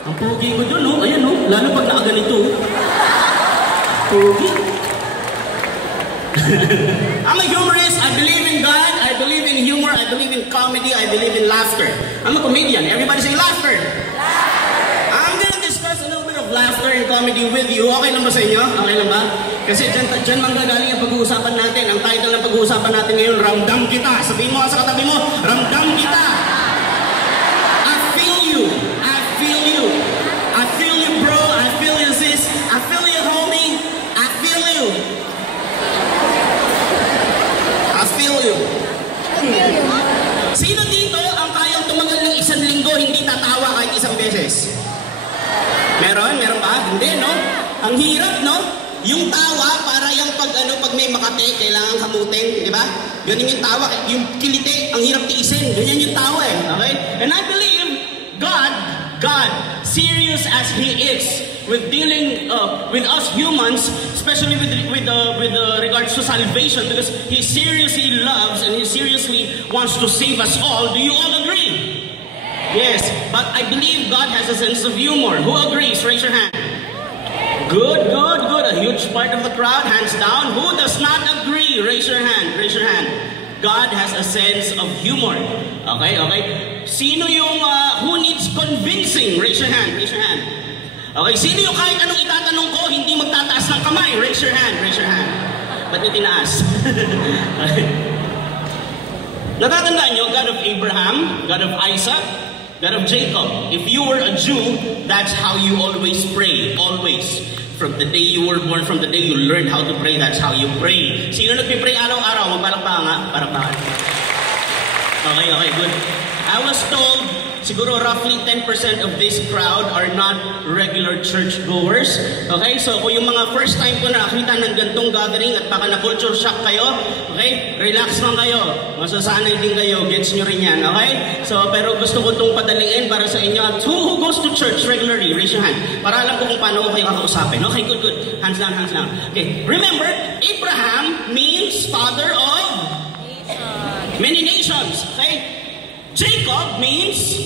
Ang pogi ko dun, no? Ayan, no? Lalo pag nakaganito. Pogi. I'm a humorist. I believe in God. I believe in humor. I believe in comedy. I believe in laughter. I'm a comedian. Everybody say laughter. I'm gonna discuss a little bit of laughter and comedy with you. Okay lang ba sa inyo? Okay lang ba? Kasi dyan manggagaling ang pag-uusapan natin. Ang title ng pag-uusapan natin ngayon, Ramdam Kita. Sabihin mo sa katabi mo, Ramdam Kita. I feel you. I feel you. I feel you, bro. I feel you, sis. I feel you, homie. I feel you. I feel you. Sino dito ang kayang tumagal ng 1 linggo hindi tatawa kahit 1 beses? Meron? Meron ba? Hindi, no? Ang hirap, no? Yung tawa, para yung pag may makate, kailangan kamutin, di ba? Ganun yung tawa, yung kilite, ang hirap tiisin. Ganyan yung tawa eh, okay? And I believe God, serious as He is with dealing with us humans, especially with regards to salvation, because He seriously loves and He seriously wants to save us all. Do you all agree? Yes, but I believe God has a sense of humor. Who agrees? Raise your hand. Good, good, good. A huge part of the crowd, hands down. Who does not agree? Raise your hand. Raise your hand. God has a sense of humor. Okay, okay. Sino yung who needs convincing? Raise your hand. Raise your hand. Okay, sino yung kahit anong itatanong ko, hindi magtataas ng kamay? Raise your hand. Raise your hand. Ba't nyo tinaas? Natatandaan nyo, God of Abraham, God of Isaac, God of Jacob. If you were a Jew, that's how you always pray. Always. From the day you were born, from the day you learned how to pray, that's how you pray. Sino nagpipray araw-araw? Magpalakpakan nga. Palakpakan. Okay, okay, good. I was told, siguro roughly 10% of this crowd are not regular church-goers. Okay, so kung yung mga first time ko nakakita ng gantong gathering at baka na-culture shock kayo, okay, relax lang kayo. Masasanay din kayo, gets nyo rin yan, okay? So, pero gusto ko itong padaliin para sa inyo. At who goes to church regularly? Raise your hand. Para alam ko kung paano ko kayo kakausapin. Okay, good, good. Hands down, hands down. Okay, remember, Abraham means father of many nations. Okay? Jacob means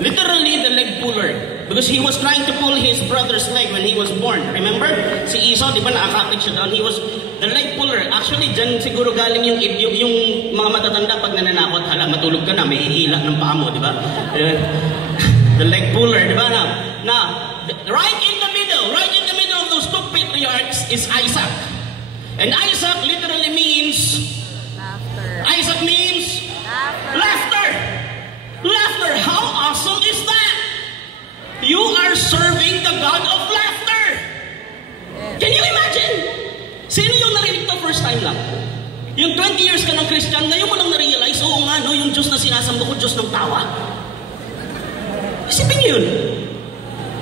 literally the leg puller, because he was trying to pull his brother's leg when he was born. Remember? Si Esau, di ba nakakapit siya doon? He was the leg puller. Actually, dyan siguro galing yung mga matatanda pag nananakot, hala, matulog ka na, may ihila ng paa mo, di ba? The leg puller, di ba? Now, right in the middle of those two patriarchs is Isaac. And Isaac literally means laughter. Isaac means laughter. Laughter. How awesome is that? You are serving the God of laughter. Can you imagine? Sino yung narinig to first time lang? Yung 20 years ka ng Christian, ngayon mo lang na-realize, oo nga, no, yung Diyos na sinasamba ko, Diyos ng tawa. Isipin yun.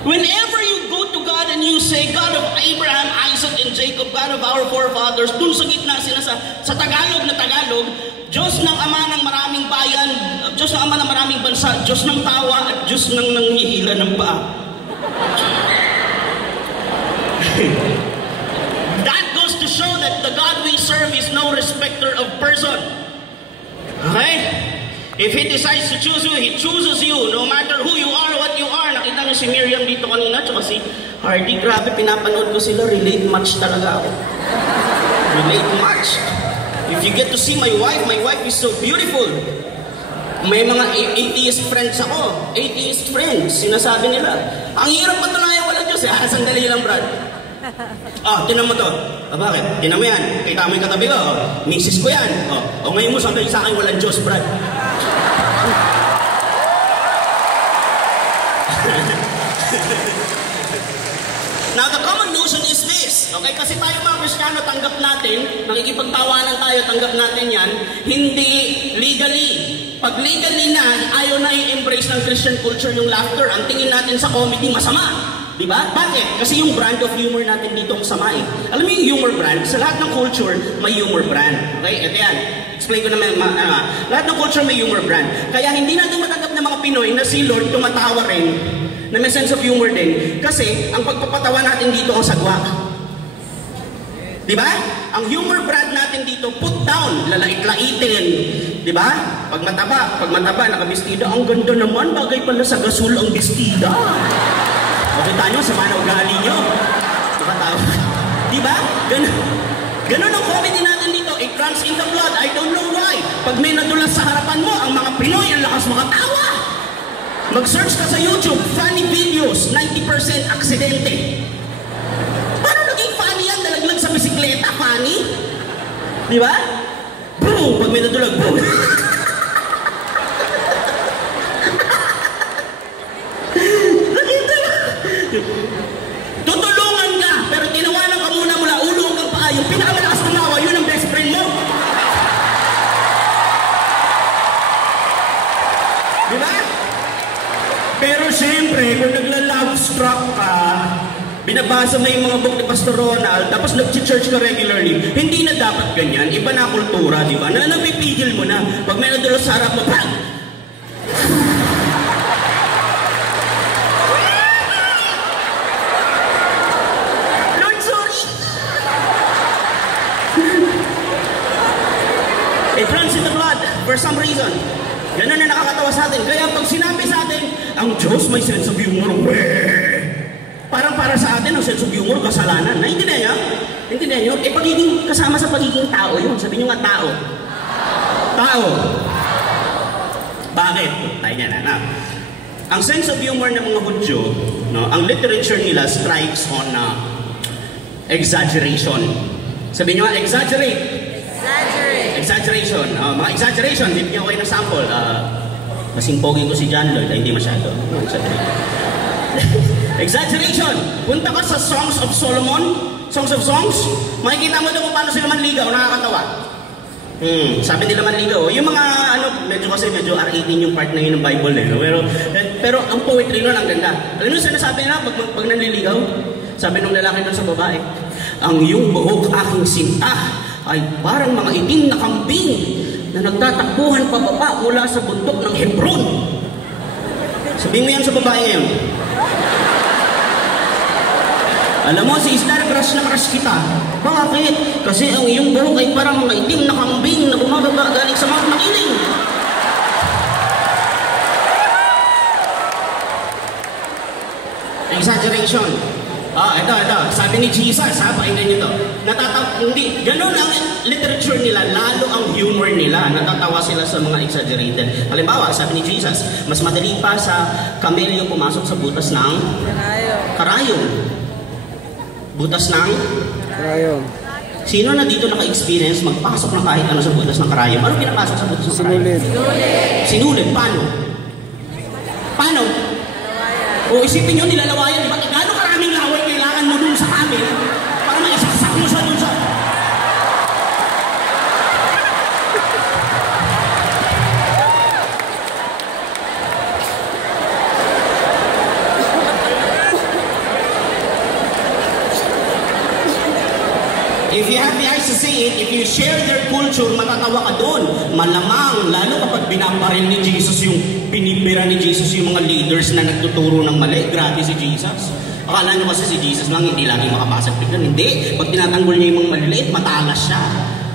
Whenever you go to God and you say, God of Abraham, Isaac, and Jacob, God of our forefathers, dun sa gitna sila sa Tagalog na Tagalog, Diyos ng Ama ng maraming bayan, Diyos ng Ama ng maraming bansa, Diyos ng tawa, at Diyos ng nanghihila ng paa. That goes to show that the God we serve is no respecter of person. Okay? If He decides to choose you, He chooses you, no matter who you are, what you are. Nakita niyo si Miriam dito kanina, tsaka si Hardy, grabe, pinapanood ko sila, relate much talaga ako. Relate much. If you get to see my wife is so beautiful. May mga atheist friends ako. Atheist friends, sinasabi nila. Ang hirap patunayan walang Diyos. Sandali lang, Brad. Tinan mo to. Bakit? Tinan mo yan. Kita mo yung katabi ko. Misis ko yan. Ngayon mo sabi sa akin walang Diyos, Brad. Now, the common notion is this, okay? Kasi tayo mga Kristiyano, tanggap natin, nakikipagtawanan tayo, tanggap natin yan, hindi legally. Pag legally na, ayaw na i-embrace ng Christian culture yung laughter. Ang tingin natin sa comedy, masama. Diba? Bakit? Kasi yung brand of humor natin dito masama eh. Alam mo yung humor brand? Sa lahat ng culture, may humor brand. Okay? Ito yan. Explain ko naman. Lahat ng culture may humor brand. Kaya hindi natin matanggap ng mga Pinoy na si Lord tumatawa rin, na may sense of humor din. Kasi ang pagpapatawa natin dito ang sagwa. Diba? Ang humor brand natin dito, put down, lalait-laitin, Di ba? Pag mataba, nakabistida, ang ganda naman, bagay pala sa gasol ang bestida. Makita nyo, sama na ugali nyo. Nakatawa. Di ba? Ganun ang comedy natin dito. It runs in the blood. I don't know why. Pag may nadulas sa harapan mo, ang mga Pinoy, ang lakas makatawa. Mag-search ka sa YouTube, funny videos, 90% aksidente. Paano naging funny yan? Nalaglag sa bisikleta, funny? Di ba? Boom! Pag may nadulag, boom! Tutulungan ka, pero tinawanan ka muna mula ulo hanggang paa. Yung pinakamalakas tumawa, yun ang best friend mo. Di ba? Pero siyempre, kung nagla-love struck ka, binabasa mo yung mga book ni Pastor Ronald, tapos nag-church ka regularly, hindi na dapat ganyan. Iba na kultura, di ba? Napipigil mo na. Pag may nadulos sa harap mo, bang! Lord, sorry! It runs in the blood for some reason. Ganun na nakakatawa sa atin. Kaya pag sinabi sa atin, ang Diyos may sense of humor, parang para sa atin, ang sense of humor, kasalanan. Naintindihan niyo? Naintindihan niyo? Pagiging kasama sa pagiging tao yun. Sabi niyo nga, tao. Tao. Bakit? Tayo niya na. Ang sense of humor ng mga Hudyo, no, ang literature nila strikes on exaggeration. Sabi niyo nga, exaggerate. Exaggeration. Mga exaggeration, bibigyan ko kayo ng sample. Kasing pogi ko si John Lloyd, hindi masyado. Exaggeration. Punta ka sa Songs of Solomon, Songs of Songs, makikita mo doon kung paano sila manligaw, nakakatawa. Sabi nila manligaw, yung mga medyo R18 yung part na yun ng Bible eh. Pero ang poetry nun ang ganda. Alam nyo sinasabi nila pag nanliligaw? Sabi nung lalaki nun sa babae, ang iyong buhok aking sinta ay parang mga itim na kambing na nagtatakbuhan pababa mula sa bundok ng Hebron. Sabihin mo yan sa babae ngayon. Alam mo, si Istar, crush na crush kita. Bakit? Kasi ang iyong buhok ay parang mga itim na kambing na bumababa galing sa Mount Makiling. Exaggeration. Ito. Sabi ni Jesus, pakinggan nyo ito. Hindi, ganun ang literature nila, lalo ang humor nila. Natatawa sila sa mga exaggerated. Halimbawa, sabi ni Jesus, mas madali pa sa kamelyo pumasok sa butas ng karayom. Butas ng karayom. Sino na dito naka-experience magpasok na kahit ano sa butas ng karayom? Ano pinapasok sa butas ng karayom? Sinulid. Paano? O isipin nyo, nilalawayan. Diba? Gano'ng karaming laway kailangan mo dun sa amin para maisaksak mo siya dun sa... If you have the eyes to see it, if you share their culture, matatawa ka doon. Malamang, lalo kapag binabaril ni Jesus yung pinipira ni Jesus yung mga leaders na nagtuturo ng mali, grabe si Jesus. Akala nyo kasi si Jesus lang hindi lagi makapasok biglan. Hindi. Pag tinatanggol niya yung mga maliliit, matalas siya.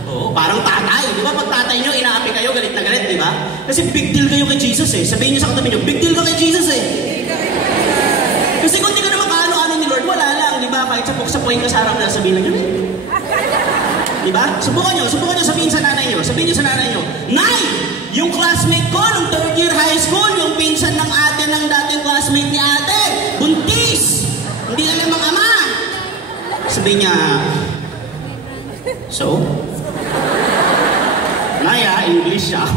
Oo, parang tatay. Di ba pag tatay nyo, inaapi kayo, galit na galit, di ba? Kasi big deal kayo kay Jesus eh. Sabihin nyo sa katabi nyo, big deal ka kay Jesus eh. Kasi kung di ka naman kaano-ano ni Lord, wala lang, di ba? Kahit sa point ka sa harap na sabihin lang, diba? Subukan nyo sabihin sa nanay nyo. Sabihin nyo sa nanay nyo, Nay! Yung classmate ko nung 3rd year high school, yung pinsan ng ate ng dating classmate ni ate, buntis! Hindi alam ang ama! Sabihin niya, so? Naya, English siya.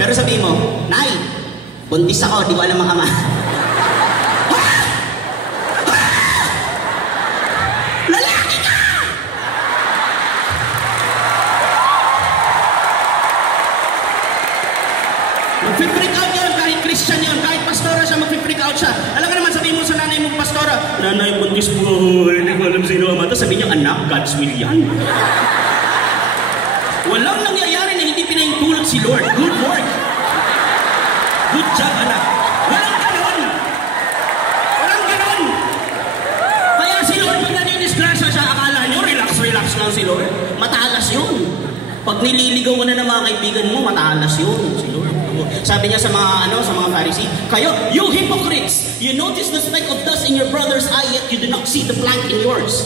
Pero sabihin mo, Nay! Buntis ako, di ko alam ang ama. Mag-freak out yun, kahit Christian yun, kahit pastora siya, mag-freak out siya. Alam ka naman, sabihin mo sa nanay mo, pastora, nanay, buntis mo, hindi ko alam sino ama. Tapos sabihin niyo, anak, God's will yan. Walang nangyayari na hindi pinahintulot si Lord. Good work. Good job, anak. Walang ganon. Kaya si Lord, pag naninisgrasya siya, akala nyo, relax lang si Lord. Matalas yun. Pag nililigaw ka na ng mga kaibigan mo, matalas yun. Sabi niya sa mga Pharisee, kayo, you hypocrites! You notice the speck of dust in your brother's eye, yet you do not see the plank in yours.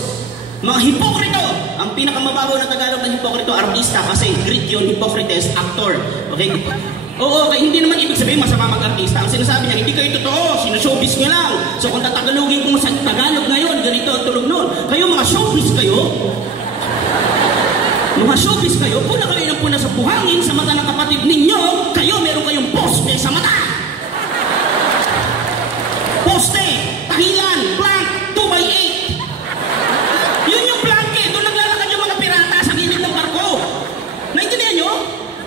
Mga hipokrito! Ang pinakamababaw na Tagalog ng hipokrito, artista, kasi Greek yun, hypocrites, actor. Okay? Oo, okay, hindi naman ibig sabihin masama mag-artista. Ang sinasabi niya, hindi kayo totoo, sinashowbiz niya lang. So kung tatagalogin ko sa Tagalog ngayon, ganito ang tulog nun. Kayo mga showbiz kayo, puna kayo ng puna sa buhangin sa mata ng kapatid ninyo, kayo meron kayong poste sa mata. Poste, tahilan, plank, 2x8. Yun yung plank eh, doon naglalakad yung mga pirata sa gilid ng barko. Naintindihan nyo?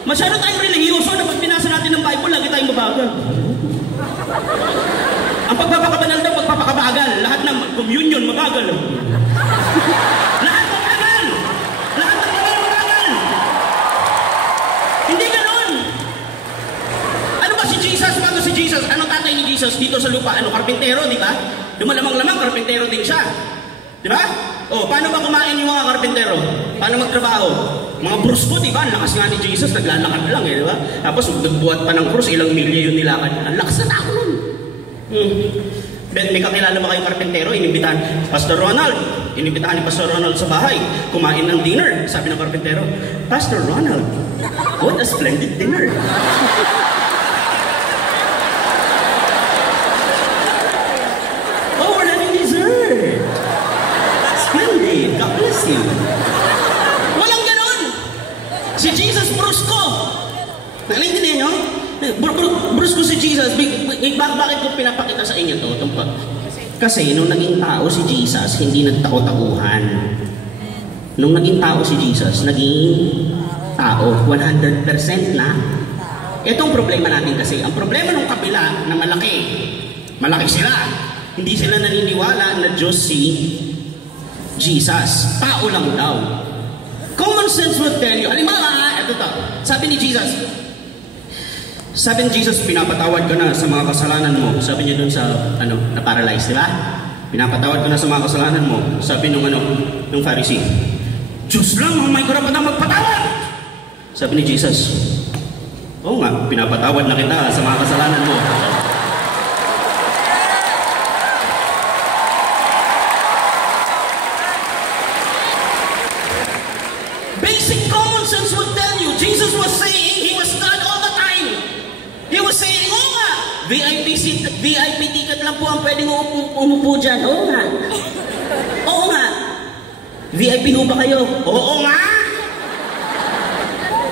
Masyado tayong religyoso na pag binasa natin ng Bible, lagi tayong mabagal. Ang pagpapakabanal daw, pagpapakabagal. Lahat ng communion, mabagal. Lahat mabagal! Lahat ng mga mabagal! Hindi ganon! Ano ba si Jesus? Bago si Jesus? Anong tatay ni Jesus dito sa lupa? Karpintero, di ba? Lumalamang-lamang, karpintero din siya. Di ba? O, paano ba kumain yung mga karpintero? Paano magtrabaho? Mga brusko, di ba? Ang lakas nga ni Jesus, naglalakad lang eh, di ba? Tapos, nagbuhat pa ng krus, ilang milya yung nilakad. Ang lakas na tao nun. May kakilala ba kayong karpintero? Inimbitahan, Pastor Ronald. Inimbitahan ni Pastor Ronald sa bahay. Kumain ng dinner. Sabi ng karpintero, Pastor Ronald, what a splendid dinner. Oh, we're having dessert. Splendid. God bless you. Walang ganon. Si Jesus brusko. Naintindihan nyo? Brusko si Jesus. Bakit ko pinapakita sa inyo to? Kasi nung naging tao si Jesus, hindi nagtao-tauhan. Nung naging tao si Jesus, naging tao 100% na. Itong problema natin kasi, ang problema ng kabila na malaki sila. Hindi sila naniniwala na Diyos si Jesus. Tao lang daw. Common sense would tell you, halimbawa, ito to, sabi ni Jesus, pinapatawad ko na sa mga kasalanan mo. Sabi niya dun sa, na-paralyzed, di ba? Pinapatawad ko na sa mga kasalanan mo. Sabi nung Pharisee, Diyos lang ang may karapatang magpatawad! Sabi ni Jesus, oo nga, pinapatawad na kita sa mga kasalanan mo. Basic common sense would tell you, Jesus was saying, He was God all the time. He was saying, oo nga, VIP ticket lang po ang pwedeng umupo dyan. Oo nga. Oo nga. VIP ho ba kayo? Oo nga.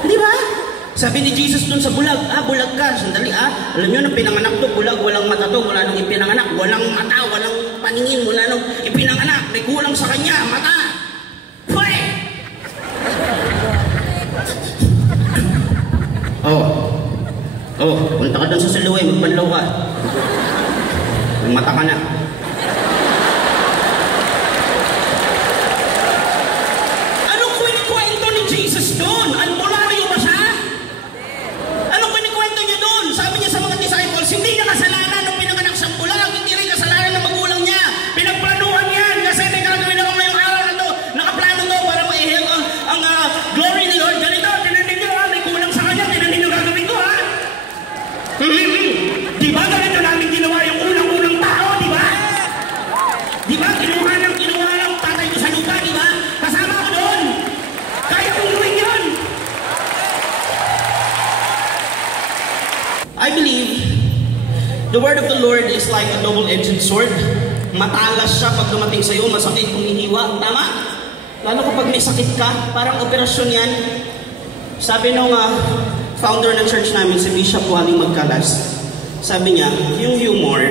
Di ba? Sabi ni Jesus dun sa bulag, bulag ka. Sandali alam nyo, nang pinanganak to, bulag, walang mata to, wala nung ipinanganak, walang mata, walang paningin, wala nung ipinanganak, may kulang sa kanya, mata. Pwede! Punta ka doon sa Siluwe, magbanlaw ka. May mata ka na. Anong kwento ni Jesus doon? Albularyo ba siya? Anong kwento niya doon? Sabi niya sa mga disciples, hindi niya kasalanan nung pinanganak sa bulag, hindi rin kasalanan ng magulang niya. Pinagplanuhan yan kasi may gagawin ako ngayong araw na to. Nakaplano to para maihil ang glory ni Lord. Ganito, tinanin niyo may kulang sa kanya, tinanin niyo gagawin ko Di ba ganito namin ginawa yung unang-unang tao, di ba? Di ba? Kinuha ng tatay ko sa lupa, di ba? Kasama ko doon. Kaya kong gawin yun. I believe the word of the Lord is like a double-edged sword. Matalas siya pag dumating sa'yo, masakit kung hiniwa. Tama? Lalo kapag may sakit ka, parang operasyon yan. Sabi nung founder ng church namin, si Bishop Waling Magkalas, sabi niya, yung humor,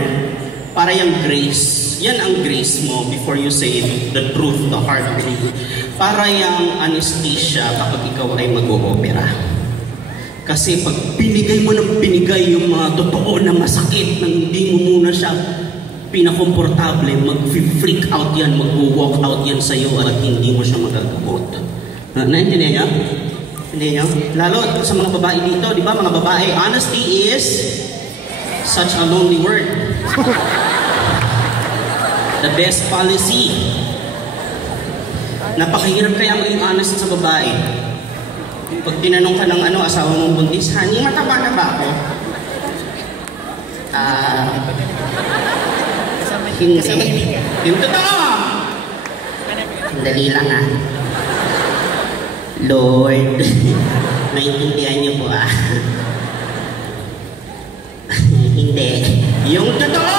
para yung grace. Yan ang grace mo before you say the truth, the hard truth. Para yung anesthesia kapag ikaw ay mag-o-opera. Kasi pag binigay mo ng binigay yung mga totoo na masakit, nang hindi mo muna siya pinakomportable, mag-freak out yan, mag-walk out yan sa'yo at hindi mo siya magagamot. Naintindihan niya? Hindi nyo? Lalo sa mga babae dito, di ba mga babae, honesty is such a lonely word. The best policy. Napakahirap kaya maging honest sa babae. Pag tinanong ka ng ano, asawa mong buntis, honey, mataba na ba ako? Hindi. Yung totoo! Dali lang ah. Lord, naiintindihan niyo po ah. Hindi. Yung totoo!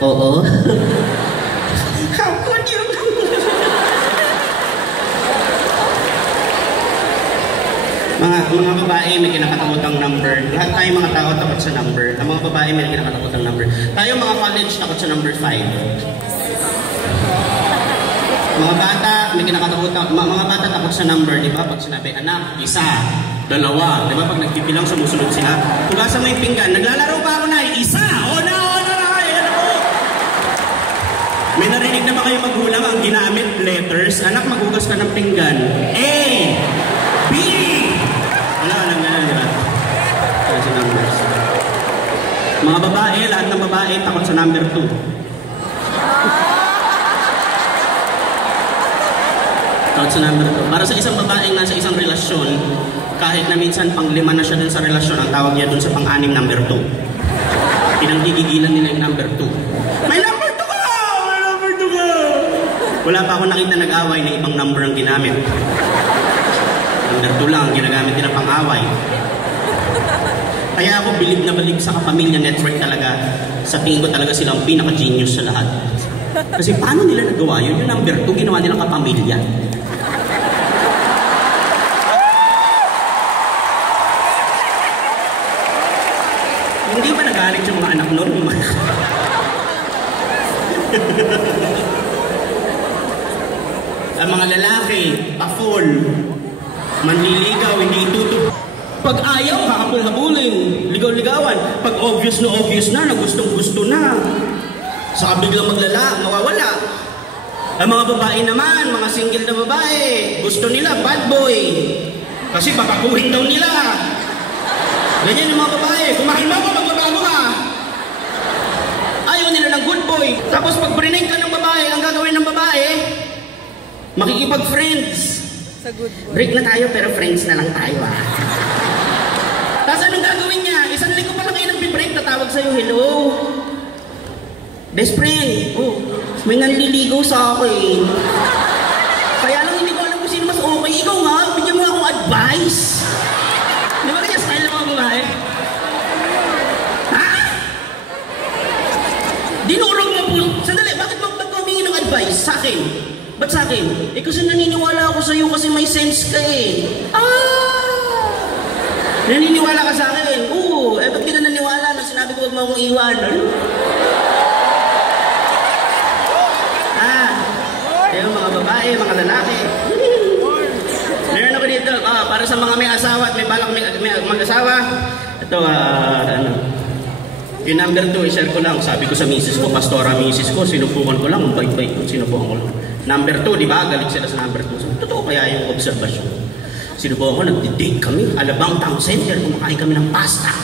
Oo. How could you? mga babae may kinakatakutang number. Lahat tayo mga tao takot sa number. Ang mga babae may kinakatakutang number. Tayo mga college takot sa number 5. Mga bata may kinakatakutang, mga bata takot sa number, di ba? Pag sinabi anak, isa, dalawa, di ba? Pag nagpipilang sumusunod sila. Tugasan mo yung pinggan, naglalaro pa ako na, isa, ona, ayan ako. May narinig naman kayo magulang ang ginamit letters, anak maghugas ka ng pinggan. A, B, wala ganun, di ba? Sa numbers. Mga babae, lahat ng babae takot sa number 2. Takot sa number 2. Para sa isang babaeng nasa isang relasyon, kahit na minsan pang-5 na siya dun sa relasyon, ang tawag niya dun sa pang-6 number 2. Pinanggigigilan nila yung number 2. May number 2 ka! May number 2 ka! Wala pa ako nakita nag-away na ibang number ang ginamit. Number 2 lang ang ginagamit nila pang-away. Kaya ako bilib na balik sa kapamilya network talaga. Sa tingin ko talaga silang pinaka-genius sa lahat. Kasi paano nila nagawa yun? Yung number 2, ginawa nilang kapamilya. Hindi ba nagalit yung mga anak nun? Ang mga lalaki, pa-full, manliligaw, hindi ituto. Pag ayaw, kakapul-habulin, ligaw-ligawan. Pag obvious na, gustong-gusto na. Saka biglang mawawala. Ang mga babae naman, mga single na babae, gusto nila bad boy. Kasi papakuhin daw nila. Ganyan yung mga babae, kumain mo ako, magbabago ka. Ayaw nila ng good boy. Tapos pag brinake ka ng babae, ang gagawin ng babae, makikipag-friends. Break na tayo pero friends na lang tayo ah. Tapos anong gagawin niya? Isang linggo pa lang kayo nag-break, tatawag sa'yo, hello. Best friend, oh, may nanliligaw sa akin. Kaya lang hindi ko alam kung sino mas okay. Ikaw nga, bigyan mo akong advice. Di ba kanya style ng mga babae? Ha? Dinurog mo po. Sandali, bakit mo humingi ng advice sa akin? Ba't sa akin? Eh kasi naniniwala ako sa'yo kasi may sense ka eh. Naniniwala ka sa akin? Oo, eh ba't di ka naniwala na sinabi ko huwag mo akong iwan? Yung mga babae, mga lalaki. Meron ako dito, para sa mga may asawa at may balak may mag-asawa. Ito, ano, yung number 2, i-share ko lang. Sabi ko sa misis ko, pastora misis ko, sinubukan ko lang, ang bait-bait ko, sinubukan ko lang. Number 2, di ba? Galit sila sa number 2. So, totoo kaya yung observation. Sinubukan ko, nag-date kami, Alabang Town Center, kumakain kami ng pasta.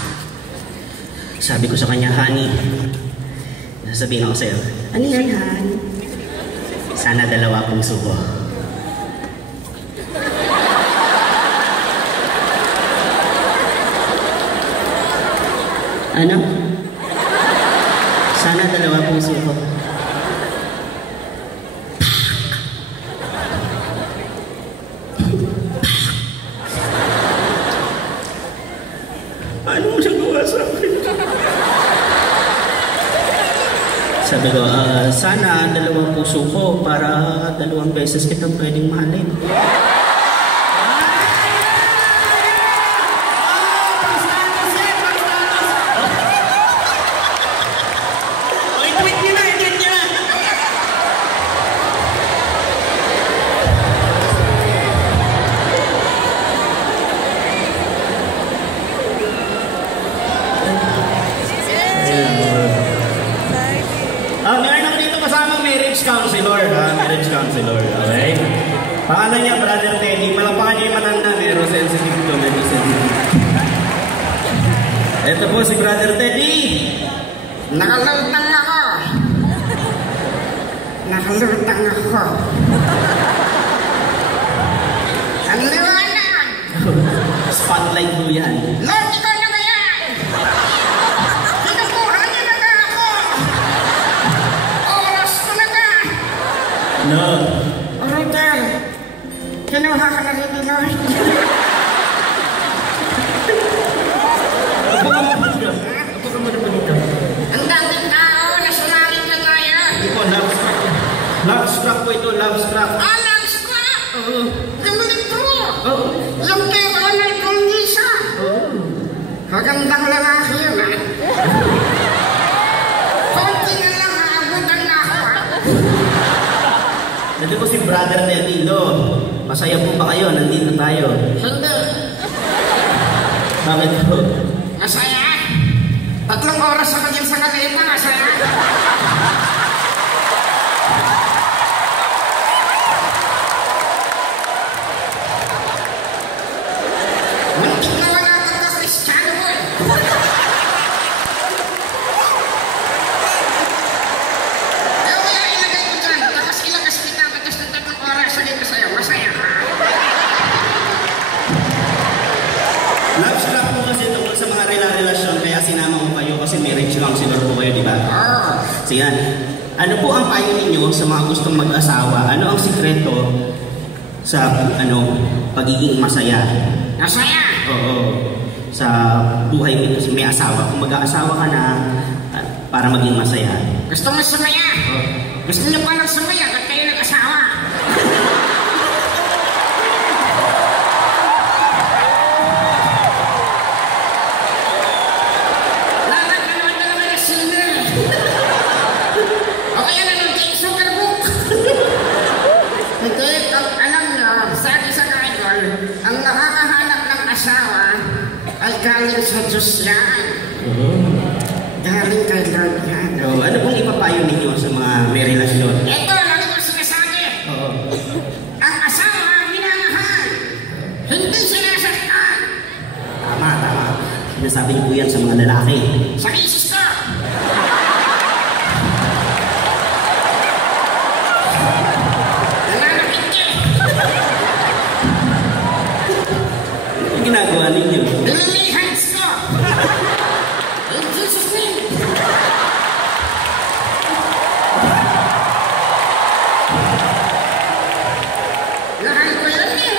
Sabi ko sa kanya, honey, sasabihin ako sa'yo, ano yan, honey? Sana 2 puso ko. Ano? Sana 2 puso ko. Ano mo siya gawa sa akin? Sabi ko, sana 2 puso ko para 2 beses kitang pwedeng mahalin. Marriage counselor, okay? Pangalan niya, Brother Teddy. Malampakan niya yung matanda, medyo sensitive to, medyo sensitive. Ito po si Brother Teddy. Nakalutang ako. Nakalutang ako. Ang liwanag Spotlight mo yan. Lord, ikaw na kaya! Pinukuhan niyo na nga ako! Oras ko na nga! No. Order! Kinuha ka na rin ni Lord. Ang daming tao na sumalit na tayo. Ito, love struck. Love struck po ito, love struck. Ah, love struck! Yung litro! Oh. Yung pero may kondisyon! Magandang lalaki yun, ha? Konti na lang, haabutan na ako, ha? Nandito po si Brother Netilo. Masaya po ba kayo? Nandito tayo. Hindi. Bakit po? Masaya? 3 oras sa maging sa kalita, masaya? Muntik na wala kang ka-Kristiyano mo, eh. Kaya wala ilagay ko dyan. Tapos ilagas kita, tapos ng 3 oras, sagay ko sa'yo, masaya ka. Love struck po kasi tungkol sa mga relasyon, kaya sinama ko kayo kasi marriage counselor po kayo, di ba? So yan. Ano po ang payo ninyo sa mga gustong mag-asawa? Ano ang sikreto sa pagiging masaya? Masaya! Oo. Sa buhay mo kasi may asawa. Kung mag-aasawa ka na para maging masaya. Gusto mo sumaya? Gusto niyo pa lang sumaya at kayo nag-asawa? Nakakanood na naman ang sine. O kaya nanood yung Superbook. Hindi, alam niyo, sabi sa Bible, ang nakakahanap ng asawa ay galing sa Diyos yan. Galing kay Lord yan. So, ano pong ipapayo ninyo sa mga may relasyon? Ito, lagi ko sinasabi. Oo. Ang asawa, minamahal. Hindi sinasaktan. Tama, tama. Sinasabi niyo po yan sa mga lalaki. Sa misis ko. Nananakit niya. Ano ginagawa ninyo? Nililihans ko. In Jesus' name. Mahal ko yun eh.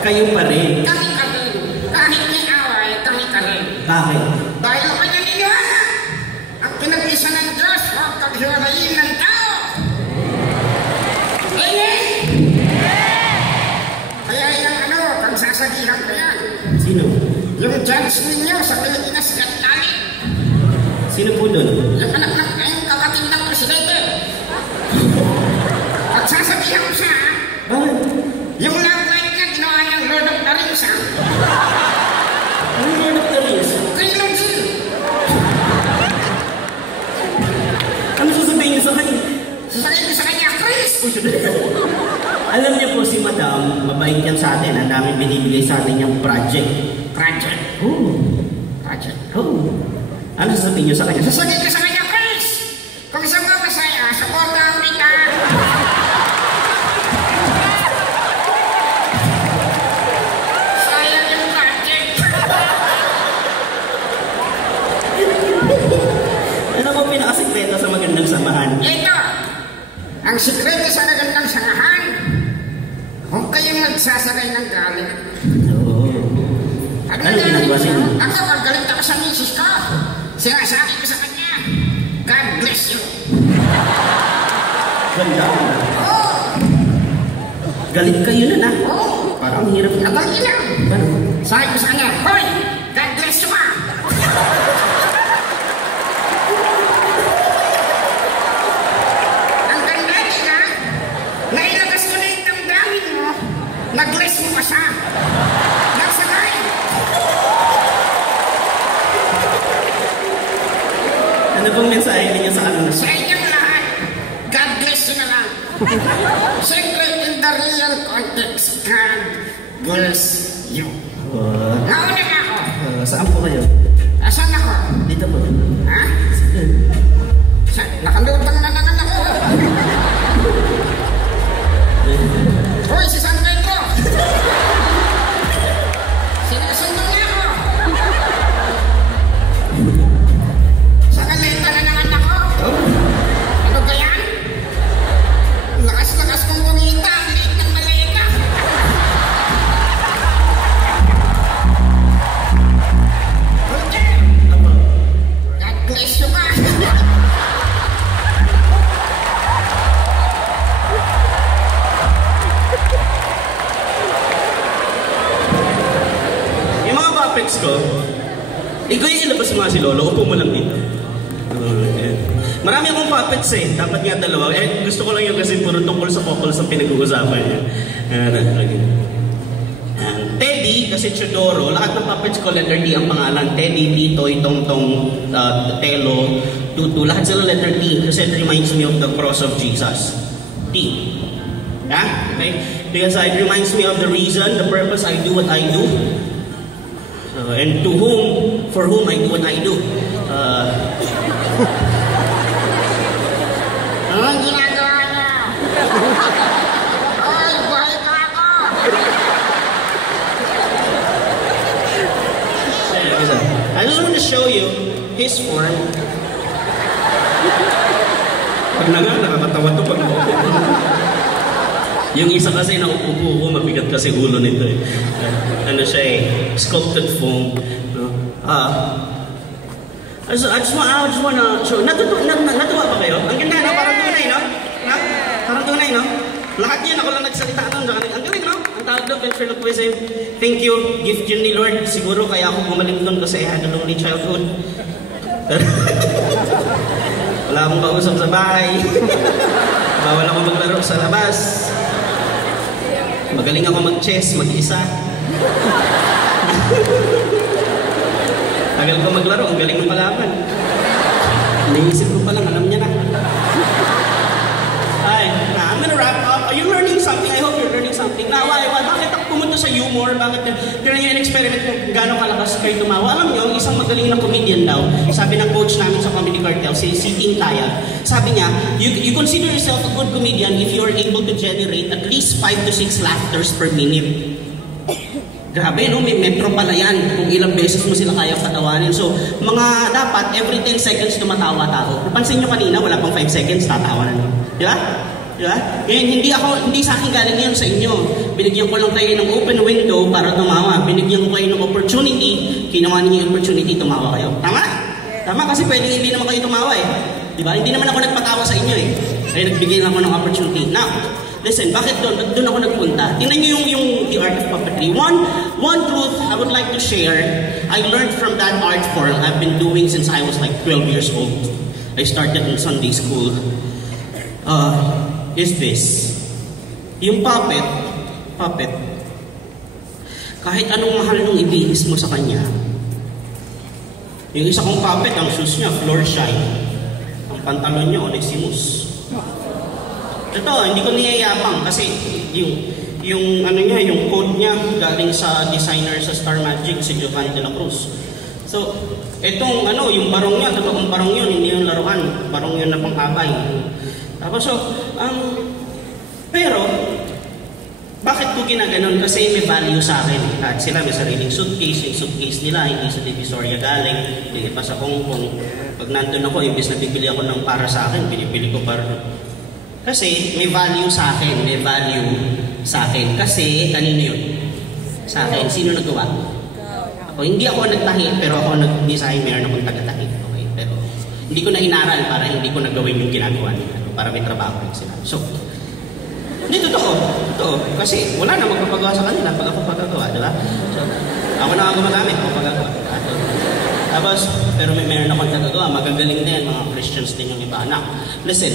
Kayo pa rin. Kami ka rin. Kahit may away, kami ka rin. Bakit? Dahil ako naniniwala. Ang pinag-isa ng Diyos, huwag paghiwalayin ng tao. Amen! Kaya yung pagsasabihan ko yan. Sino? Yung judge ninyo sa Pilipinas Got Talent. Sino po doon? Yung anak ng ngayong kapatid ng presidente. Pagsasabihan ko siya, ha? Bakit? Yung love life niya, ginawa niyang Lord of the Rings, ha? Ano yung Lord of the Rings? Trilogy. Ano sasabihin niyo sa kanya? Sasabihin ko sa kanya, Chris! Alam niyo po si Madam, mabait yan sa atin. Ang daming binibigay sa atin yung project. Project. Oh. Project. Oh. Ano sasabihin niyo sa kanya? Sasabihin ko sa kanya, Chris! Kung isang ka masaya, supportahan kita. Sayang yung project. Ano po pinakasikreto sa magandang samahan? Ito, ang sikreto sa magandang samahan, kung kayong nagsasakay ng galit. Oo. Ano Ano ginagawa niyo? Ako, pag galit ako sa misis ko, sinasabi ko sa kanya, God bless you. Ganda. Oo, Galit kayo na na. oo, Parang hirap na. abang ina. Ano? Sabi ko sa kanya, hoy, God bless you ka. Ang ganda niya, nailabas ko na yung damdamin mo, nag-bless mo pa siya. Nagsakay. Ano pong mensahe niyo sa kanila? Sa inyong lahat, God bless you na lang. Siyempre, in the real context, God bless you. Nauna na ako. Saan po kayo? Asan ako? Dito po. Ha? Nakalutang na naman ako. Hoy, si San Pedro! Ikaw yung ilabas mo nga si Lolo, upo mo lang dito. Ayan. Marami akong puppets eh, dapat nga dalawa. Gusto ko lang yun kasi puro tungkol sa couples ang pinag-uusapan niya. Teddy, kasi Chodoro, lahat ng puppets ko letter D ang pangalan. Teddy, Titoy, Tongtong, Telo, Tutu, lahat sila letter T kasi it reminds me of the cross of Jesus. T. Yeah? Okay? Because it reminds me of the reason, the purpose I do what I do. And to whom, for whom I do what I do. Anong ginagawa niya? Ay, buhay ka ako! I just want to show you his form. Pag nakakatawa to pag yung isa kasi na upo ko, mabigat kasi ulo nito eh. Ano siya eh, sculpted foam. No? I just wanna show. Natuwa pa kayo? Ang ganda, no? Parang tunay, no? No? Parang tunay, no? Lahat yan, ako lang nagsalita doon. Ang galing, no? Ang tawag doon, ventriloquism. Thank you, gift yun ni Lord. Siguro kaya ako gumaling doon kasi I had a lonely childhood. Wala akong kausap sa bahay. Bawal ako maglaro sa labas. Magaling ako mag-chess, mag-isa. Tagal ko maglaro, ang galing ng kalaban. Naisip ko pa lang, alam niya na. I'm gonna wrap up. Are you learning something? I hope you're learning something. Why? Bakit ako pumunta sa humor? Bakit tira niyo in-experiment kung gano'ng kalakas kayo tumawa? Alam niyo, isang magaling na comedian daw, sabi ng coach namin sa Comedy Cartel, si Ting Taya, sabi niya, you consider yourself a good comedian if you're able to generate at least 5 to 6 laughters per minute. Grabe, no? May metro pala yan kung ilang beses mo sila kaya patawanin. So, mga dapat, every 10 seconds tumatawa tao. Napansin nyo kanina, wala pang 5 seconds, tatawa na. Di ba? Di ba? Ngayon, hindi sa akin galing yun sa inyo. Binigyan ko lang kayo ng open window para tumawa. Binigyan ko kayo ng opportunity, ginawa niyo yung opportunity, tumawa kayo. Tama? Tama, kasi pwedeng hindi naman kayo tumawa eh. Di ba? Hindi naman ako nagpatawa sa inyo eh. Kaya nagbigay lang ako ng opportunity. Now, listen, bakit doon ako nagpunta? Tingnan niyo yung The Art of Puppetry. One truth I would like to share, I learned from that art form I've been doing since I was like 12 years old. I started in Sunday school. Is this. Yung puppet, kahit anong mahal nung ibihis mo sa kanya, yung isa kong puppet, ang shoes niya, floor shine. Ang pantalon niya, Onesimus. Ito, hindi ko niyayabang kasi yung ano niya, yung code niya galing sa designer sa Star Magic, si Giovanni de la Cruz. So, itong ano, yung barong niya, totoong barong yun, hindi yung laruan, barong yun na pang-abay. Tapos so, pero, bakit ko ginaganon? Kasi may value sa akin. At sila may sariling suitcase, yung suitcase nila, hindi sa Divisoria galing, hindi pa sa Hong Kong. Pag nandun ako, imbis na bibili ako ng para sa akin, pinipili ko para. Kasi may value sa akin, may value sa akin. Kasi, kanino yun? Sa akin. Sino nagawa? Ako, hindi ako nagtahi, pero ako nag-design, meron akong taga-tahi. Okay? Pero, hindi ko na inaral para hindi ko nagawin yung ginagawa nila. Para may trabaho rin sila. So, hindi, totoo. Kasi wala na magpapagawa sa kanila pag ako pagagawa, di ba? So, ako na ako gumagamit kung pagagawa. Tapos, pero meron akong nagagawa, magagaling din, mga Christians din yung iba. Now, listen.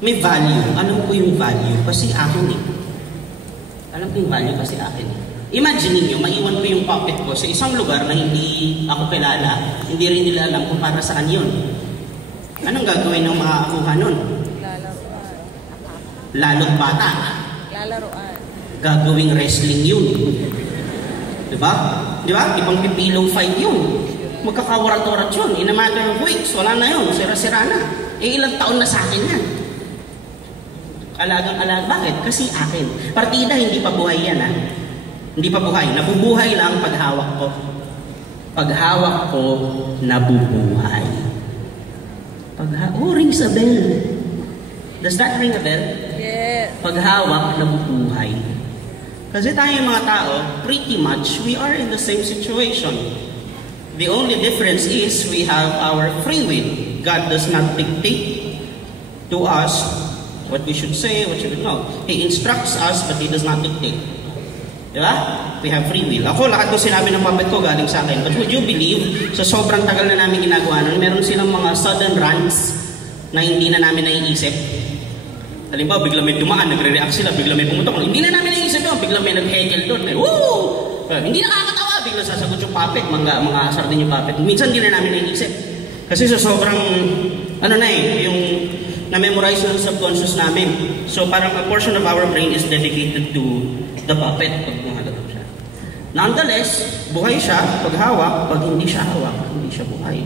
May value. Alam ko yung value kasi akin eh. Alam ko yung value kasi akin eh. Imagine niyo, maiwan ko yung puppet ko sa isang lugar na hindi ako kilala, hindi rin nila alam kung para saan yun. Anong gagawin ng makakakuha nun? Lalong bata. Lalaroan. Gagawing wrestling yun. Diba? Ibang pipilong fight yun. Magkakawarat-warat yun. In a matter of weeks, wala na yun. Sira-sira na. Ilang taon na sa akin yan. Alagang-alaga. Bakit? Kasi akin. Partida, hindi pa buhay yan ha. Hindi pa buhay. Nabubuhay lang pag hawak ko. Pag hawak ko, nabubuhay. Rings a bell. Does that ring a bell? Yes. Pag hawak, nabubuhay. Kasi tayong mga tao, pretty much, we are in the same situation. The only difference is we have our free will. God does not dictate to us what we should say, what we should know. He instructs us, but He does not dictate. Diba? We have free will. Ako, lahat ko sinabi ng puppet ko galing sa akin. But would you believe, sa sobrang tagal na namin ginagawa nun, meron silang mga sudden rants na hindi na namin naiisip. Halimbawa, bigla may dumaan, nagre-react sila, bigla may pumutok. Hindi na namin naiisip yun, bigla may nag-heckle doon. Woo! Hindi nakakatawa, bigla sasagot yung puppet, mga asar din yung puppet. Minsan hindi na namin naiisip. Kasi sa sobrang, yung na-memorize ng subconscious namin. So parang a portion of our brain is dedicated to the puppet pag mahalaga siya. Nonetheless, buhay siya pag hawak, pag hindi siya hawak, hindi siya buhay.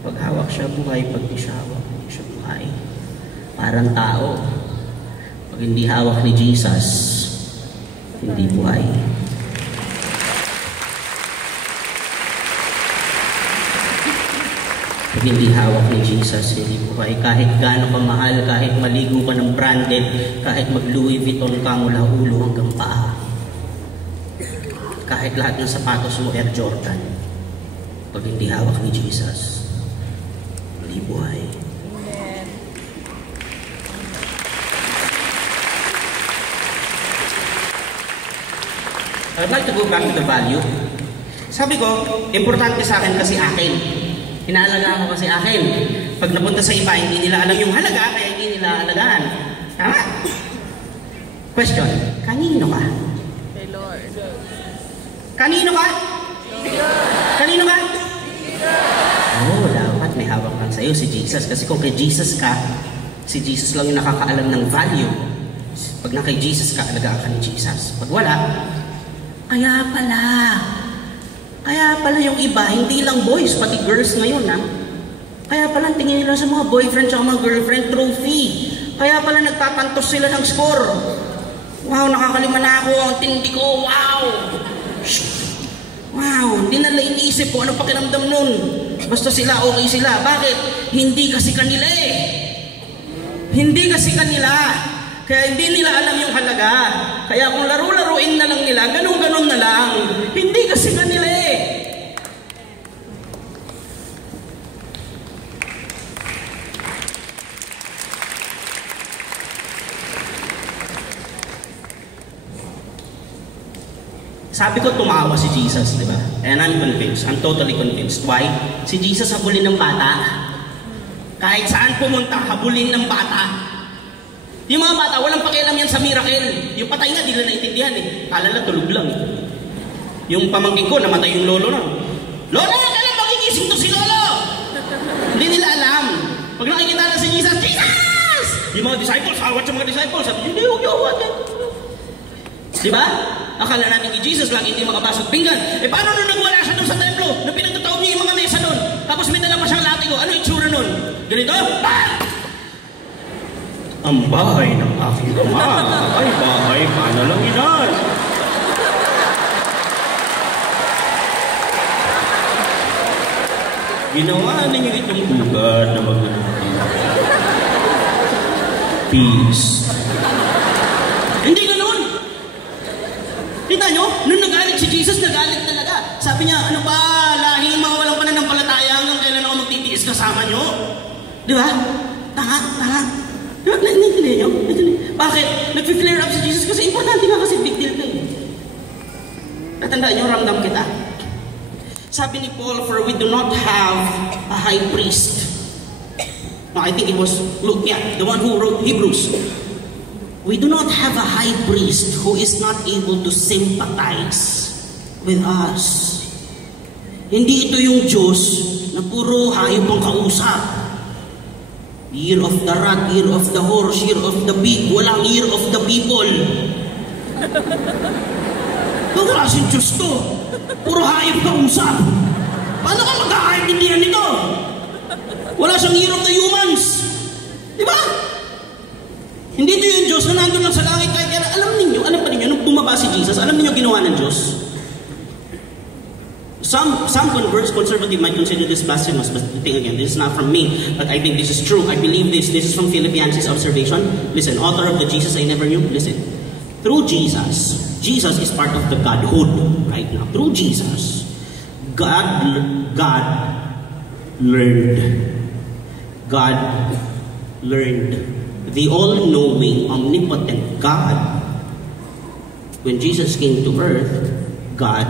Pag hawak siya, buhay. Pag hindi siya hawak, hindi siya buhay. Parang tao. Pag hindi hawak ni Jesus, hindi buhay. Pag hindi hawak ni Jesus, hindi buhay. Kahit gaano ka mahal, kahit maligo ka ng branded, kahit mag-Louis Vuitton ka mula ulo hanggang paa. Kahit lahat ng sapatos mo Air Jordan. Pag hindi hawak ni Jesus, hindi buhay. I'd like to go back to the value. Sabi ko, importante sa akin kasi akin. Inaalagaan ko kasi akin. Pag napunta sa iba, hindi nila alam yung halaga, kaya hindi nila alagaan. Tama? Question, kanino ka? Kay Lord. Kanino ka? Kanino ka? Oh, dapat may hawak lang sa'yo si Jesus. Kasi kung kay Jesus ka, si Jesus lang yung nakakaalam ng value. Pag na kay Jesus ka, alagaan ka ni Jesus. Pag wala, kaya pala yung iba, hindi lang boys, pati girls ngayon, ha? Kaya pala tingin nila sa mga boyfriend at mga girlfriend trophy. Kaya pala nagpapantos sila ng score. Wow, nakakalima na ako, ang tindi ko, wow! Wow, hindi na iniisip ko anong pakiramdam nun. Basta sila, okay sila. Bakit? Hindi kasi kanila eh. Hindi kasi kanila. Kaya hindi nila alam yung halaga. Kaya kung laro-laruin na lang nila, ganun-ganun na lang. Hindi kasi kanila eh. Sabi ko, tumawa si Jesus, di ba? And I'm convinced. I'm totally convinced. Why? Si Jesus habulin ng bata. Kahit saan pumunta, habulin ng bata. Yung mga bata, walang pakialam yan sa miracle. Yung patay nga, di nila naintindihan eh. Kala na tulog lang. Yung pamangkin ko, namatay yung lolo na. Lolo, kailan magigising to si lolo? Hindi nila alam. Pag nakikita na si Jesus, Jesus! Yung mga disciples, awat sa mga disciples. Sabi, hindi, huwag awat yan. Diba? Akala namin kay Jesus lagi hindi makabasok pinggan. Eh paano nung nagwala siya doon sa templo? Nung pinagtataob niya yung mga mesa doon. Tapos may dala pa siyang latigo. Ano itsura nun? Ganito? Bang! Ang bahay ng aking ama ay bahay panalanginan. Ginawa ninyo itong bugad na maglulutin. Peace. Hindi ganun. Kita nyo? Nung nagalit si Jesus, nagalit talaga. Sabi niya, ano ba, lahing mga walang pananampalataya hanggang kailan ako magtitiis kasama nyo? Di ba? Tanga. Di ba? Naintindihan nyo? Bakit? Nag-flare up si Jesus kasi importante nga kasi big deal ka eh. Natandaan nyo, ramdam kita. Sabi ni Paul, for we do not have a high priest. No, I think it was Luke, the one who wrote Hebrews. We do not have a high priest who is not able to sympathize with us. Hindi ito yung Diyos na puro hayop ang kausap. Year of the rat, year of the horse, year of the pig, walang year of the people. Ang klaseng Diyos to. Puro hayop kausap. Paano ka magkakaintindihan nito? Wala siyang year of the humans. Di ba? Hindi ito yung Diyos na nandun lang sa langit. Kaya alam pa ninyo, nung bumaba si Jesus, alam niyo ginawa ng Diyos? Some converts, conservative might consider this blasphemous, but the thing again, this is not from me, but I think this is true. I believe this. This is from Philippians' observation. Listen, author of the Jesus I never knew, listen. Through Jesus is part of the Godhood right now. Through Jesus, God learned the all-knowing, omnipotent God when Jesus came to earth, God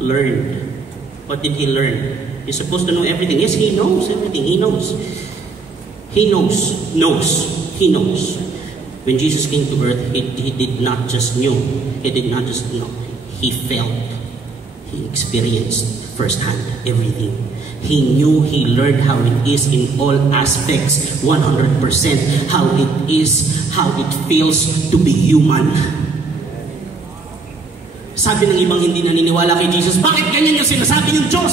learned. What did He learn? He's supposed to know everything. Yes, He knows everything. He knows. He knows. He knows. When Jesus came to earth, he did not just know. He did not just know. He felt. He experienced firsthand everything. He knew, he learned how it is in all aspects, 100%, how it is, how it feels to be human. Sabi ng ibang hindi naniniwala kay Jesus, bakit ganyan yung sinasabi ng Diyos?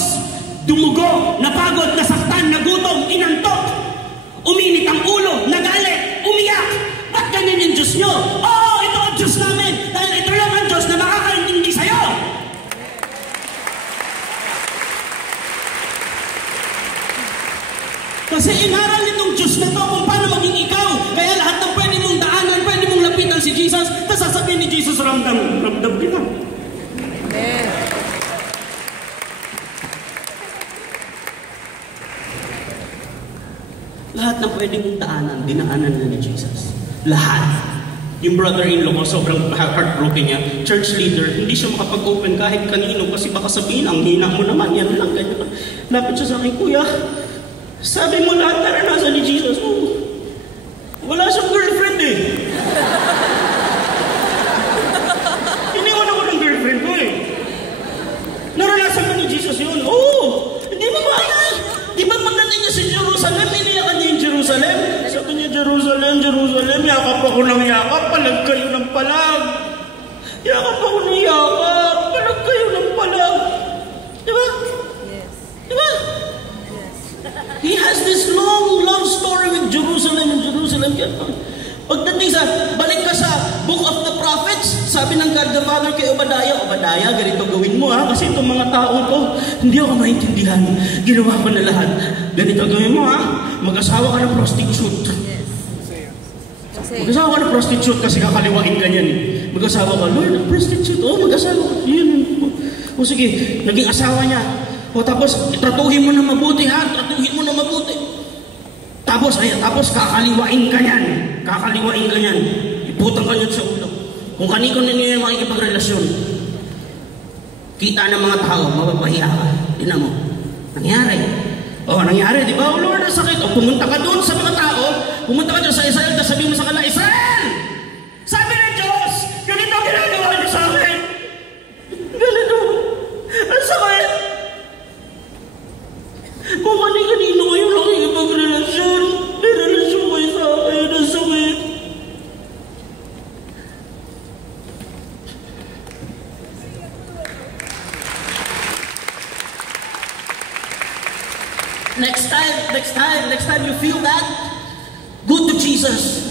Dumugo, napagod, nasaktan, nagutom, inantok, uminit ang ulo, nagalit, umiyak. Ba't ganyan yung Diyos nyo? Oo, ito ang Diyos namin, dahil ito lang ang Diyos na makakaintindi sa'yo. Kasi inaral nitong Diyos na to kung paano maging ikaw. Kaya lahat ng pwede mong daanan, pwede mong lapitan si Jesus, tapos sasabihin ni Jesus, ramdam kita. Amen. Lahat ng pwede mong daanan, dinaanan na ni Jesus. Lahat. Yung brother-in-law ko, sobrang heartbroken niya. Church leader, hindi siya makapag-open kahit kanino kasi baka sabihin, ang hina mo naman, yan lang, ganyan. Lapit siya sa akin, Kuya, sabi mo lahat naranasan ni Jesus. Oh, wala siyang girlfriend eh. Iniwan ako ng girlfriend ko eh. Naranasan ko ni Jesus yun. Oh, hindi mo ba yan? Di ba pagdating niya sa Jerusalem, iniyakan niya yung Jerusalem? Sabi niya, Jerusalem, yakap ako ng yakap, palag kayo ng palag. Yakap ako ng yakap, palag kayo ng palag. Di ba? Yes. Di ba? He has this long love story with Jerusalem. Pagdating sa, balik ka sa Book of the Prophets, sabi ng God the Father kay Obadiah, ganito gawin mo ha, kasi itong mga tao to, hindi ako maintindihan. Ginawa ko na lahat. Ganito gawin mo ha, mag-asawa ka ng prostitute. Yes. Mag-asawa ka ng prostitute kasi kakaliwain ka niyan. Mag-asawa ka, Lord, prostitute, mag-asawa ka. O sige, naging asawa niya. O tapos, tratuhin mo na mabuti ha, tratuhin mo na mabuti. Tapos kakaliwain ka niyan. Iputang ka niyan sa ulo. Kung kanino ninyo yung makikipagrelasyon, kita ng mga tao, mapapahiya ka. Tingnan mo, nangyari, di ba? O Lord, ang sakit. O pumunta ka doon sa mga tao, pumunta ka doon sa Israel, tapos sabihin mo sa kanila, Israel! Sabi ng Diyos, ganito ginagawa niyo sa akin. Ganito. Ang sakit. Kung kanino kayo nakikipagrelasyon, may relasyon kayo sa akin, ang sakit. Next time you feel that, go to Jesus.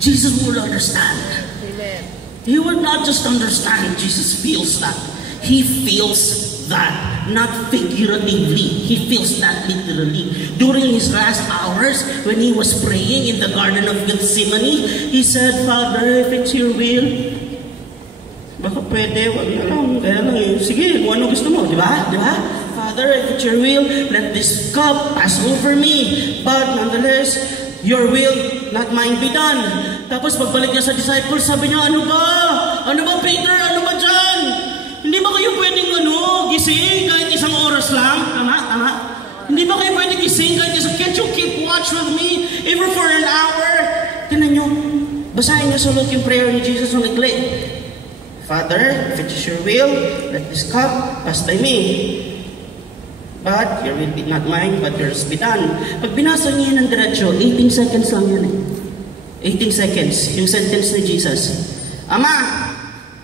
Jesus will understand. Amen. He will not just understand, Jesus feels that. He feels that, not figuratively. He feels that literally. During his last hours, when he was praying in the Garden of Gethsemane, he said, Father, if it's your will, baka pwede, wag na lang, kaya lang eh. Sige, kung ano gusto mo, di ba? Father, if it's your will, let this cup pass over me. But nonetheless, your will, not mine, be done. Tapos pagbalik niya sa disciples, sabi niya, ano ba? Ano ba, Peter? Ano ba dyan? Hindi ba kayo pwedeng gising kahit isang oras lang? Tama? Hindi ba kayo pwedeng gising kahit isang, can't you keep watch with me even for an hour? Tingnan nyo, basahin niyo sa Luke yung prayer ni Jesus ng ikli. Father, if it is your will, let this cup pass by me. But your will be not mine, but yours be done. Pag binasa niyo ng diretso, 18 seconds lang yun eh. 18 seconds, yung sentence ni Jesus. Ama,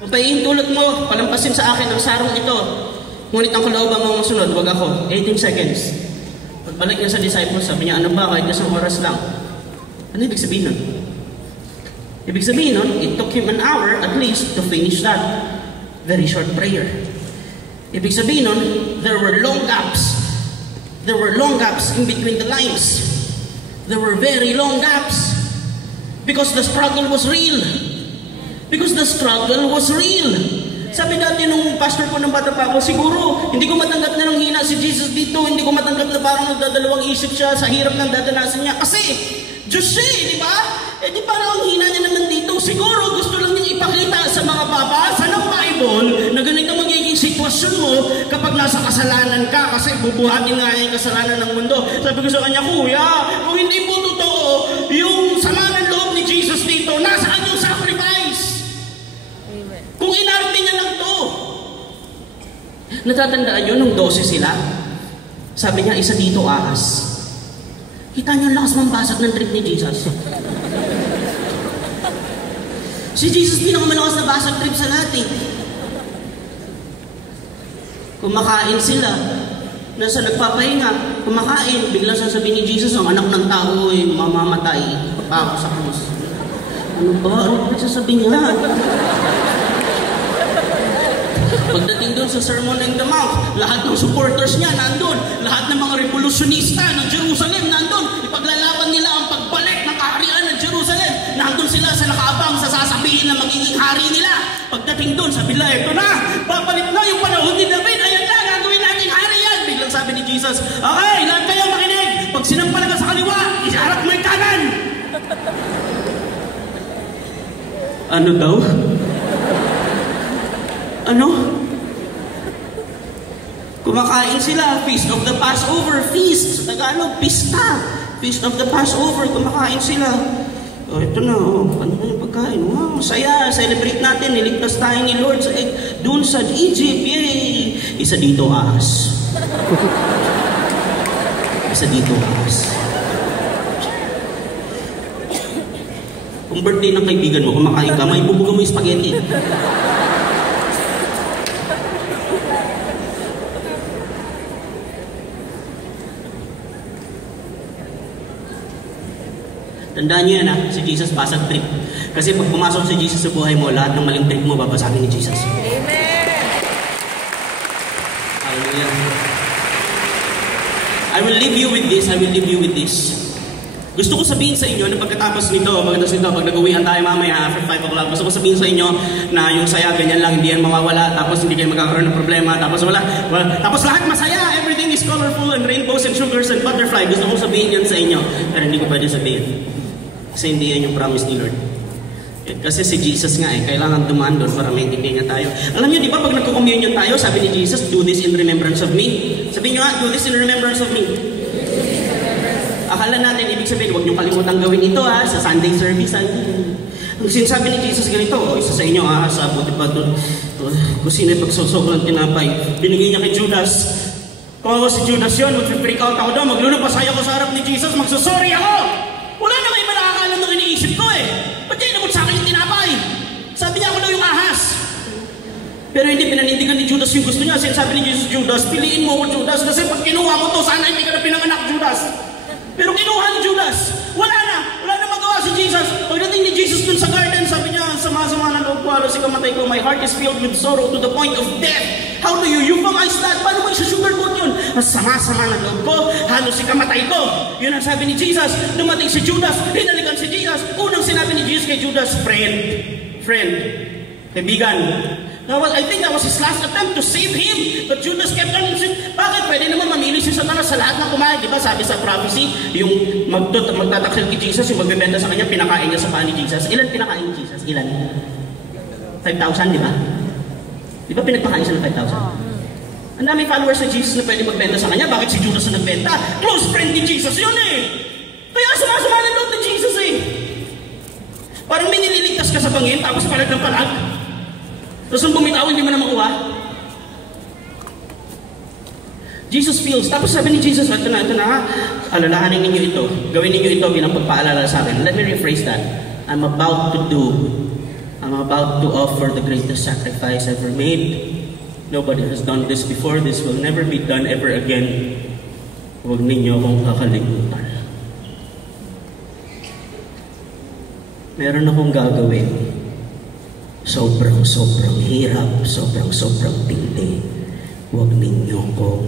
kung pahihintulot mo, palampasin sa akin ang sarong ito. Ngunit ang kalooban mo masunod, wag ako. 18 seconds. Pagbalik niya sa disciples, sabi niya, ano ba, kahit isang oras lang. Ano ibig sabihin nun? Ibig sabihin nun, it took him an hour at least to finish that very short prayer. Ibig sabihin nun, there were long gaps. There were long gaps in between the lines. There were very long gaps. Because the struggle was real. Sabi dati nung pastor ko ng bata pa ako, siguro, hindi ko matanggap na nang hina si Jesus dito, hindi ko matanggap na parang nagdadalawang isip siya sa hirap ng dadanasan niya. Kasi, Diyos siya di ba? Eh di parang ang hina niya naman dito. Siguro, gusto lang niya ipakita sa mga babasa ng Bible na ganito magiging sitwasyon mo kapag nasa kasalanan ka kasi bubuhatin nga yung kasalanan ng mundo. Sabi ko sa kanya, Kuya, kung hindi po totoo yung sama ng loob ni Jesus dito, nasaan yung sacrifice? Amen. Kung inarte niya lang to. Natatandaan nyo nung 12 sila? Sabi niya, isa dito ahas. Kita niyo ang lakas mambasag ng trip ni Jesus. Si Jesus pinakamalakas na basag trip sa lahat eh. Kumakain sila. Nasa nagpapahinga, kumakain. Bigla sasabihin ni Jesus, ang anak ng tao ay mamamatay. Pagpako sa krus. Ano ba? Ano ba sasabihin niya? Pagdating doon sa Sermon on the Mount, lahat ng supporters niya nandun. Lahat ng mga revolusyonista ng Jerusalem nandun. Ipaglalaban nila ang pagbalik ng kaharian ng Jerusalem. Nandun sila sa nakaabang sa sasabihin na magiging hari nila. Pagdating doon, sabi nila, ito na, babalik na yung panahon ni David. Ayan na, gagawin natin hari yan. Biglang sabi ni Jesus, okay, lahat kayo makinig. Pag sinampalan ka sa kaliwa, iharap mo yung kanan. Ano daw? Ano? Kumakain sila, Feast of the Passover, feast, Tagalog, pista, Feast of the Passover, kumakain sila. Oh, ito na, ano na yung pagkain? Wow, saya, celebrate natin, niligtas tayo ni Lord sa doon sa Egypt, yay! Isa dito ahas. Isa dito ahas. Kung birthday ng kaibigan mo, kumakain ka, may bubuga mo yung spaghetti. Tandaan nyo yan si Jesus basag trip. Kasi pag pumasok si Jesus sa buhay mo, lahat ng maling trip mo babasagin ni Jesus. Amen. Hallelujah. I will leave you with this. I will leave you with this. Gusto ko sabihin sa inyo na pagkatapos nito, pag nag-uwian tayo mamaya after 5 o'clock, gusto ko sabihin sa inyo na yung saya, ganyan lang, hindi yan mawawala, tapos hindi kayo magkakaroon ng problema, tapos tapos lahat masaya, everything is colorful and rainbows and sugars and butterfly. Gusto ko sabihin yan sa inyo, pero hindi ko pwede sabihin. Kasi hindi yan yung promise ni Lord. Kasi si Jesus nga kailangan dumaan doon para maintindihan niya tayo. Alam niyo, di ba pag nagko-communion tayo, sabi ni Jesus, do this in remembrance of me. Sabihin niyo nga, do this in remembrance of me. Akala natin, ibig sabihin, huwag niyo kalimutan gawin ito sa Sunday service. Ang sinasabi ni Jesus ganito, isa sa inyo sa buti pa doon, kung sino yung pagsusok ng tinapay, binigay niya kay Judas. Kung ako si Judas yun, mag-freak out ako doon, maglulupasay ako sa harap ni Jesus, magsusorry ako! Wala na kayo malakakalam ng iniisip ko Ba't kayo nabot sa akin yung tinapay? Sabi niya ako daw yung ahas. Pero hindi pinanindigan ni Judas yung gusto niya. Sinasabi ni Jesus, Judas, piliin mo ako Judas kasi pag kinuha mo to, sana hindi ka na pinanganak Judas. Pero kinuha ni Judas. Wala na magawa si Jesus. Pagdating ni Jesus dun sa garden, sabi niya, sama-sama na loob ko, halos ikamatay ko, my heart is filled with sorrow to the point of death. How do you euphemize that? Paano mo isa-sugarcoat yun? Sama-sama na loob ko, halos ikamatay ko. Yun ang sabi ni Jesus. Dumating si Judas, hinalikan si Jesus. Unang sinabi ni Jesus kay Judas, friend, kaibigan. I think that was his last attempt to save him. But Judas kept on saying, bakit? Pwede naman mamili si Satanas sa lahat ng kumain. Diba sabi sa prophecy, yung magtataksil kay Jesus, yung magbebenta sa kanya, pinakain niya sa paa ni Jesus. Ilan pinakain ni Jesus? Ilan? 5,000, di ba? Di ba pinagpakain siya ng 5,000? Ang daming followers ni Jesus na pwede magbenta sa kanya. Bakit si Judas na nagbenta? Close friend ni Jesus yun Kaya sumasama ng loob ni Jesus Parang may nililigtas ka sa bangin, tapos palag ng palag. Tapos nung bumitaw, hindi mo na makuha. Jesus feels. Tapos sabi ni Jesus, ito na, alalahanin ninyo ito. Gawin ninyo ito bilang pagpaalala sa akin. Let me rephrase that. I'm about to offer the greatest sacrifice ever made. Nobody has done this before. This will never be done ever again. Huwag ninyo akong kakalimutan. Meron akong gagawin. Sobrang hirap, sobrang tindi. Huwag ninyo kong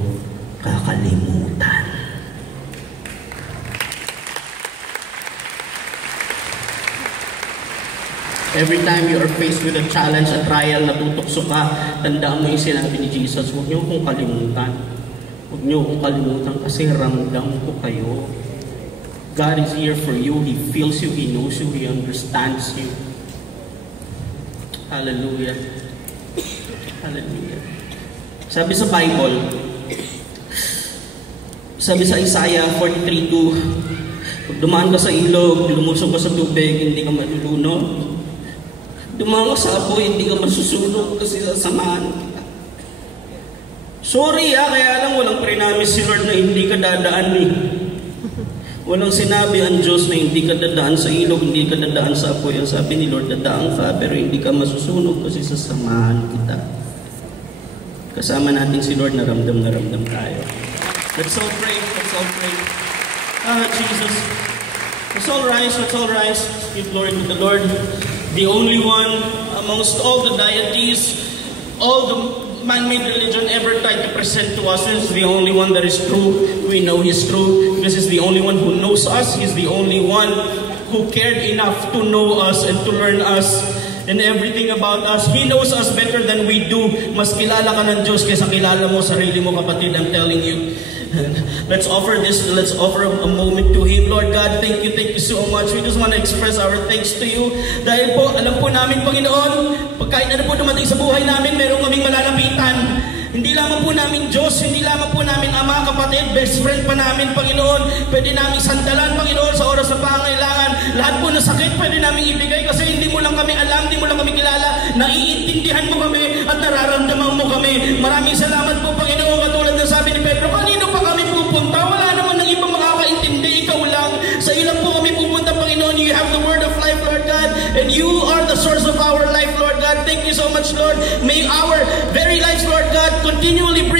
kakalimutan. Every time you are faced with a challenge, a trial, natutokso ka, tandaan mo yung sinabi ni Jesus, huwag niyo akong kalimutan. Huwag niyo akong kalimutan kasi ramdam ko kayo. God is here for you. He feels you, He knows you, He understands you. Hallelujah. Hallelujah. Sabi sa Bible, sabi sa Isaiah 43:2, pag dumaan ka sa ilog, lumusog ka sa tubig, hindi ka malulunod. Dumaan ka sa apoy, hindi ka masusunog kasi sasamahan kita. Sorry kaya lang walang prinamis si Lord na hindi ka dadaan eh. Walang sinabi ang Diyos na hindi ka dadaan sa ilog, hindi ka dadaan sa apoy. Ang sabi ni Lord, dadaan ka pero hindi ka masusunog kasi sasamahan kita. Kasama natin si Lord, na ramdam tayo. Let's all pray, let's all pray. Jesus, let's all rise, let's all rise. Give glory to the Lord. The only one amongst all the deities, all the man-made religion ever tried to present to us is the only one that is true. We know He's true. This is the only one who knows us. He's the only one who cared enough to know us and to learn us and everything about us. He knows us better than we do. Mas kilala ka ng Diyos kaysa kilala mo sarili mo, kapatid. I'm telling you. Let's offer a moment to Him. Lord God, thank you so much. We just want to express our thanks to you. Dahil po, alam po namin, Panginoon, kahit ano po dumating sa buhay namin, meron kaming malalapitan. Hindi lamang po namin Diyos, hindi lamang po namin Ama, kapatid, best friend pa namin, Panginoon. Pwede namin sandalan, Panginoon, sa oras ng pangangailangan. Lahat po na sakit, pwede namin ibigay kasi hindi mo lang kami alam, hindi mo lang kami kilala. Naiintindihan mo kami at nararamdaman mo kami. Maraming salamat po, Panginoon. Katulad na sabi ni Pedro, kanino pa kami pupunta? Wala naman ng ibang makakaintindi, ikaw lang. Sa iyo lang po kami pupunta, Panginoon. You have the word of life, Lord God, and you are the source of our life, Lord God. Thank you so much, Lord. May our very lives, Lord God, continually bring